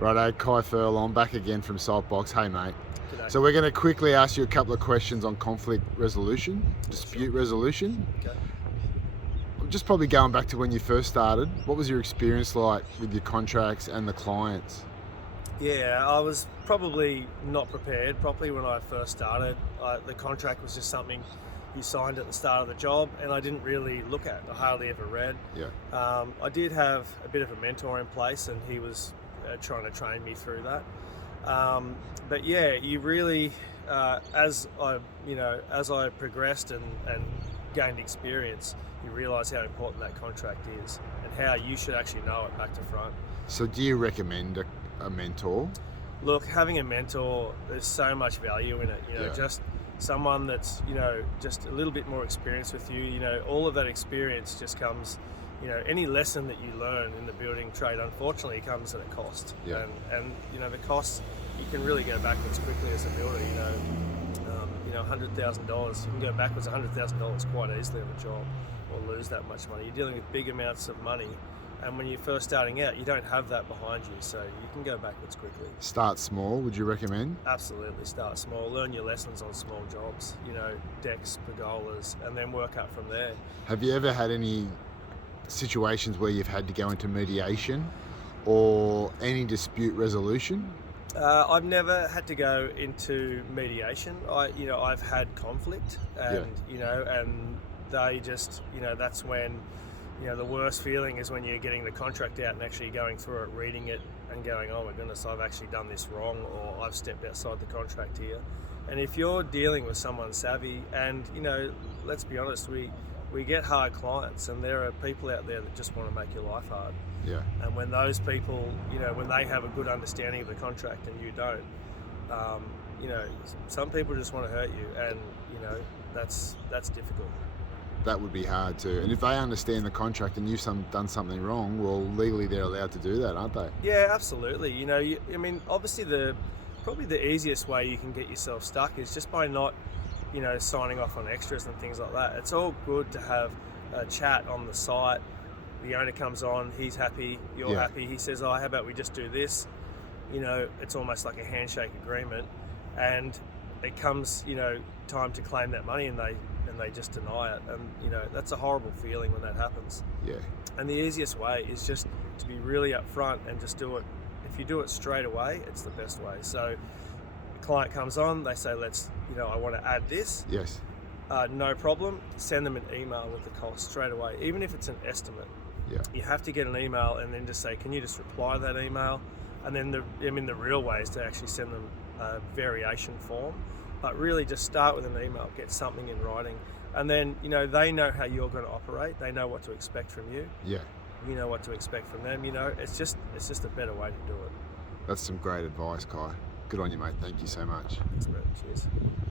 Righto, Kai Furlong back again from Saltbox. Hey mate. G'day. So we're going to quickly ask you a couple of questions on conflict resolution, dispute Sure. resolution. Okay. Just probably going back to when you first started, what was your experience like with your contracts and the clients? Yeah, I was probably not prepared properly when I first started. The contract was just something you signed at the start of the job, and I didn't really look at. I hardly ever read. Yeah. I did have a bit of a mentor in place, and he was trying to train me through that. But yeah, you really, as I progressed and gained experience, you realise how important that contract is and how you should actually know it back to front. So do you recommend a mentor? Look, having a mentor, there's so much value in it. Yeah. Just someone that's just a little bit more experienced with you. All of that experience just comes. Any lesson that you learn in the building trade, unfortunately, comes at a cost. Yeah. And the costs, you can really go backwards quickly as a builder. $100,000, you can go backwards $100,000 quite easily on a job, or lose that much money. You're dealing with big amounts of money. And when you're first starting out, you don't have that behind you, so you can go backwards quickly. Start small, would you recommend? Absolutely, start small. Learn your lessons on small jobs, decks, pergolas, and then work up from there. Have you ever had any situations where you've had to go into mediation or any dispute resolution? I've never had to go into mediation. I've had conflict, and and they just, that's when. The worst feeling is when you're getting the contract out and actually going through it, reading it and going, oh my goodness, I've actually done this wrong, or I've stepped outside the contract here. And if you're dealing with someone savvy, and let's be honest, we get hard clients, and there are people out there that just want to make your life hard. Yeah. And when those people, when they have a good understanding of the contract and you don't, some people just want to hurt you, and that's difficult. That would be hard too. And if they understand the contract and you've done something wrong, well, legally they're allowed to do that, aren't they? Yeah, absolutely. Obviously probably the easiest way you can get yourself stuck is just by not, signing off on extras and things like that. It's all good to have a chat on the site. The owner comes on, he's happy, you're happy. He says, oh, how about we just do this? It's almost like a handshake agreement. And it comes, time to claim that money, and they just deny it, and that's a horrible feeling when that happens. Yeah. And the easiest way is just to be really upfront and just do it. If you do it straight away, it's the best way. So the client comes on, they say, I want to add this. Yes. No problem. Send them an email with the cost straight away, even if it's an estimate. Yeah. You have to get an email and then just say, can you just reply to that email? And then the real way is to actually send them a variation form. But really just start with an email, get something in writing. And then, they know how you're going to operate. They know what to expect from you. Yeah. You know what to expect from them. It's just a better way to do it. That's some great advice, Kai. Good on you, mate. Thank you so much. Thanks, mate. Cheers.